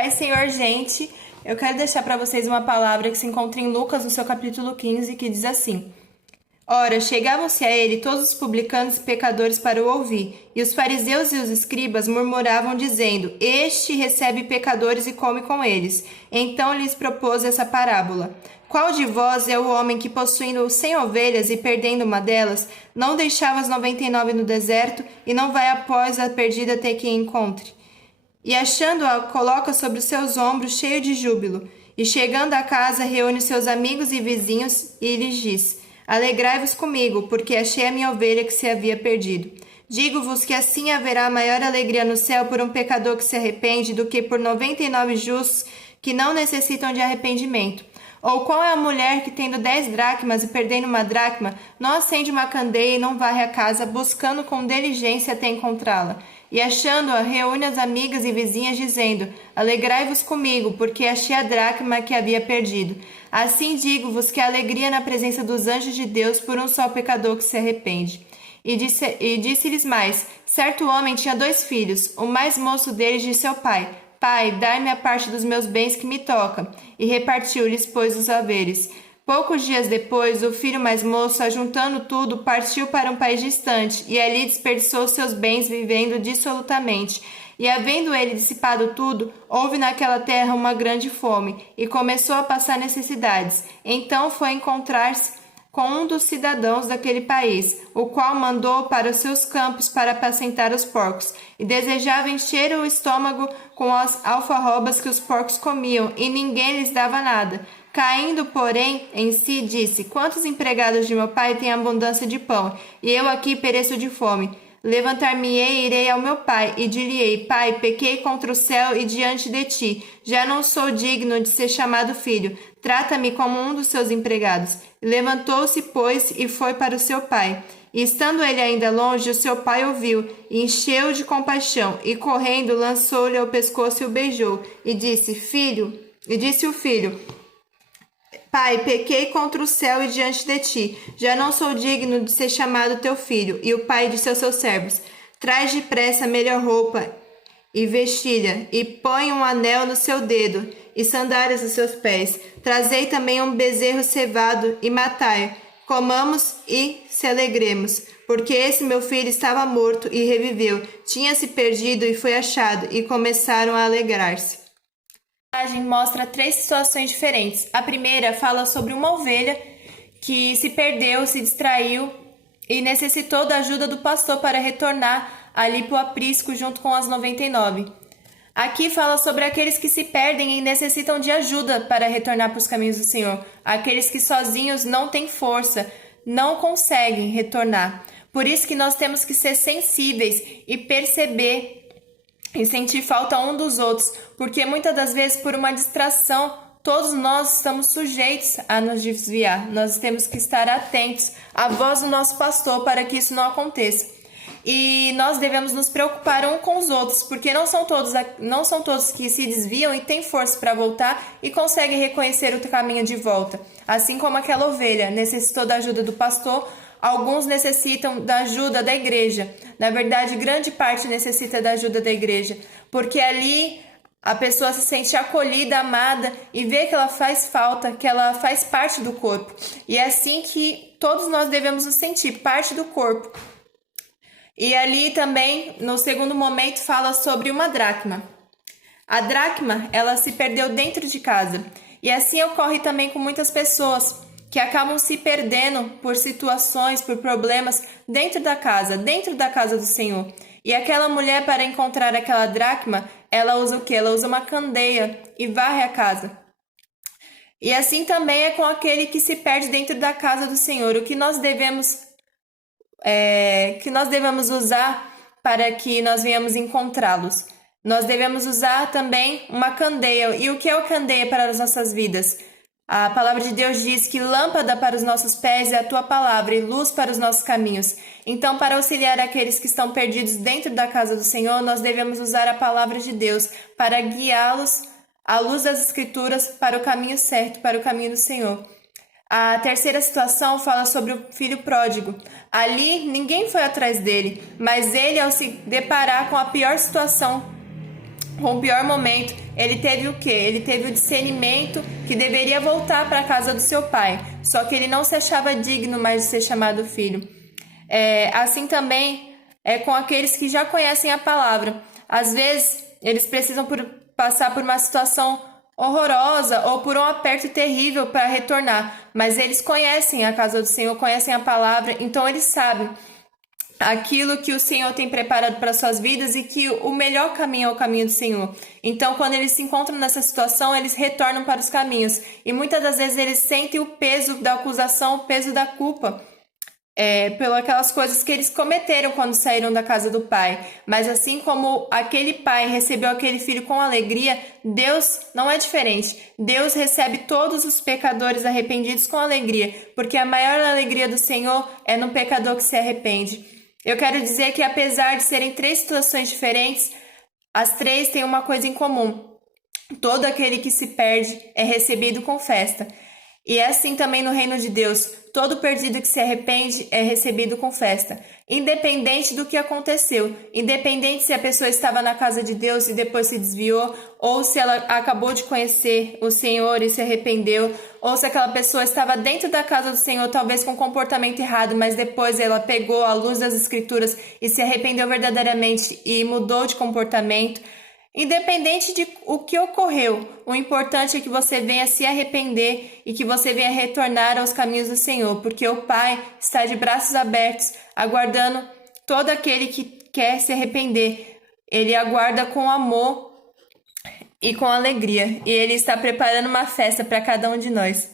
Pai, Senhor, gente, eu quero deixar para vocês uma palavra que se encontra em Lucas, no seu capítulo 15, que diz assim: Ora, chegavam-se a ele todos os publicanos e pecadores para o ouvir, e os fariseus e os escribas murmuravam, dizendo: Este recebe pecadores e come com eles. Então lhes propôs essa parábola: Qual de vós é o homem que, possuindo 100 ovelhas e perdendo uma delas, não deixava as 99 no deserto e não vai após a perdida até que a encontre? E achando-a, coloca sobre os seus ombros, cheio de júbilo. E chegando à casa, reúne seus amigos e vizinhos e lhes diz: Alegrai-vos comigo, porque achei a minha ovelha que se havia perdido. Digo-vos que assim haverá maior alegria no céu por um pecador que se arrepende do que por 99 justos que não necessitam de arrependimento. Ou qual é a mulher que, tendo 10 dracmas e perdendo uma dracma, não acende uma candeia e não varre a casa, buscando com diligência até encontrá-la? E achando-a, reúne as amigas e vizinhas, dizendo: Alegrai-vos comigo, porque achei a dracma que havia perdido. Assim digo-vos que há alegria na presença dos anjos de Deus por um só pecador que se arrepende. E disse-lhes mais: Certo homem tinha 2 filhos. O mais moço deles disse ao pai: Pai, dai-me a parte dos meus bens que me toca. E repartiu-lhes, pois, os haveres. Poucos dias depois, o filho mais moço, ajuntando tudo, partiu para um país distante, e ali desperdiçou seus bens, vivendo dissolutamente. E havendo ele dissipado tudo, houve naquela terra uma grande fome, e começou a passar necessidades. Então foi encontrar-se com um dos cidadãos daquele país, o qual mandou para os seus campos para apacentar os porcos, e desejava encher o estômago com as alfarrobas que os porcos comiam, e ninguém lhes dava nada. Caindo, porém, em si, disse: Quantos empregados de meu pai têm abundância de pão, e eu aqui pereço de fome? Levantar-me-ei e irei ao meu pai, e dir-lhe-ei: Pai, pequei contra o céu e diante de ti, já não sou digno de ser chamado filho, trata-me como um dos seus empregados. Levantou-se, pois, e foi para o seu pai. E estando ele ainda longe, o seu pai ouviu, e encheu de compaixão, e correndo, lançou-lhe ao pescoço e o beijou, e disse: Filho, e disse o filho: Pai, pequei contra o céu e diante de ti, já não sou digno de ser chamado teu filho. E o pai disse aos seus servos: Traz depressa a melhor roupa e vestilha, e põe um anel no seu dedo, e sandálias nos seus pés. Trazei também um bezerro cevado, e matai. Comamos e se alegremos, porque esse meu filho estava morto e reviveu, tinha-se perdido e foi achado, e começaram a alegrar-se. A imagem mostra 3 situações diferentes. A primeira fala sobre uma ovelha que se perdeu, se distraiu e necessitou da ajuda do pastor para retornar ali para o aprisco junto com as 99. Aqui fala sobre aqueles que se perdem e necessitam de ajuda para retornar para os caminhos do Senhor. Aqueles que sozinhos não têm força, não conseguem retornar. Por isso que nós temos que ser sensíveis e perceber e sentir falta um dos outros, porque muitas das vezes, por uma distração, todos nós estamos sujeitos a nos desviar. Nós temos que estar atentos à voz do nosso pastor para que isso não aconteça. E nós devemos nos preocupar um com os outros, porque não são todos que se desviam e têm força para voltar e conseguem reconhecer o caminho de volta. Assim como aquela ovelha necessitou da ajuda do pastor, alguns necessitam da ajuda da igreja. Na verdade, grande parte necessita da ajuda da igreja, porque ali a pessoa se sente acolhida, amada e vê que ela faz falta, que ela faz parte do corpo. E é assim que todos nós devemos nos sentir, parte do corpo. E ali também, no segundo momento, fala sobre uma dracma. A dracma, ela se perdeu dentro de casa. E assim ocorre também com muitas pessoas que acabam se perdendo por situações, por problemas dentro da casa do Senhor. E aquela mulher, para encontrar aquela dracma, ela usa o quê? Ela usa uma candeia e varre a casa. E assim também é com aquele que se perde dentro da casa do Senhor. O que nós devemos usar para que nós venhamos encontrá-los? Nós devemos usar também uma candeia. E o que é a candeia para as nossas vidas? A palavra de Deus diz que lâmpada para os nossos pés é a tua palavra e luz para os nossos caminhos. Então, para auxiliar aqueles que estão perdidos dentro da casa do Senhor, nós devemos usar a palavra de Deus para guiá-los à luz das Escrituras para o caminho certo, para o caminho do Senhor. A terceira situação fala sobre o filho pródigo. Ali, ninguém foi atrás dele, mas ele, ao se deparar com a pior situação com o pior momento, ele teve o quê? Ele teve o discernimento que deveria voltar para a casa do seu pai, só que ele não se achava digno mais de ser chamado filho. Assim também é com aqueles que já conhecem a palavra. Às vezes, eles precisam passar por uma situação horrorosa ou por um aperto terrível para retornar, mas eles conhecem a casa do Senhor, conhecem a palavra, então eles sabem aquilo que o Senhor tem preparado para suas vidas e que o melhor caminho é o caminho do Senhor. Então, quando eles se encontram nessa situação, eles retornam para os caminhos. E muitas das vezes eles sentem o peso da acusação, o peso da culpa, pelas aquelas coisas que eles cometeram quando saíram da casa do pai. Mas assim como aquele pai recebeu aquele filho com alegria, Deus não é diferente. Deus recebe todos os pecadores arrependidos com alegria, porque a maior alegria do Senhor é no pecador que se arrepende. Eu quero dizer que apesar de serem 3 situações diferentes, as 3 têm uma coisa em comum. Todo aquele que se perde é recebido com festa. E é assim também no reino de Deus. Todo perdido que se arrepende é recebido com festa. Independente do que aconteceu. Independente se a pessoa estava na casa de Deus e depois se desviou, ou se ela acabou de conhecer o Senhor e se arrependeu, ou se aquela pessoa estava dentro da casa do Senhor, talvez com comportamento errado, mas depois ela pegou a luz das Escrituras e se arrependeu verdadeiramente e mudou de comportamento. Independente de o que ocorreu, o importante é que você venha se arrepender e que você venha retornar aos caminhos do Senhor, porque o Pai está de braços abertos, aguardando todo aquele que quer se arrepender. Ele aguarda com amor e com alegria, e Ele está preparando uma festa para cada um de nós.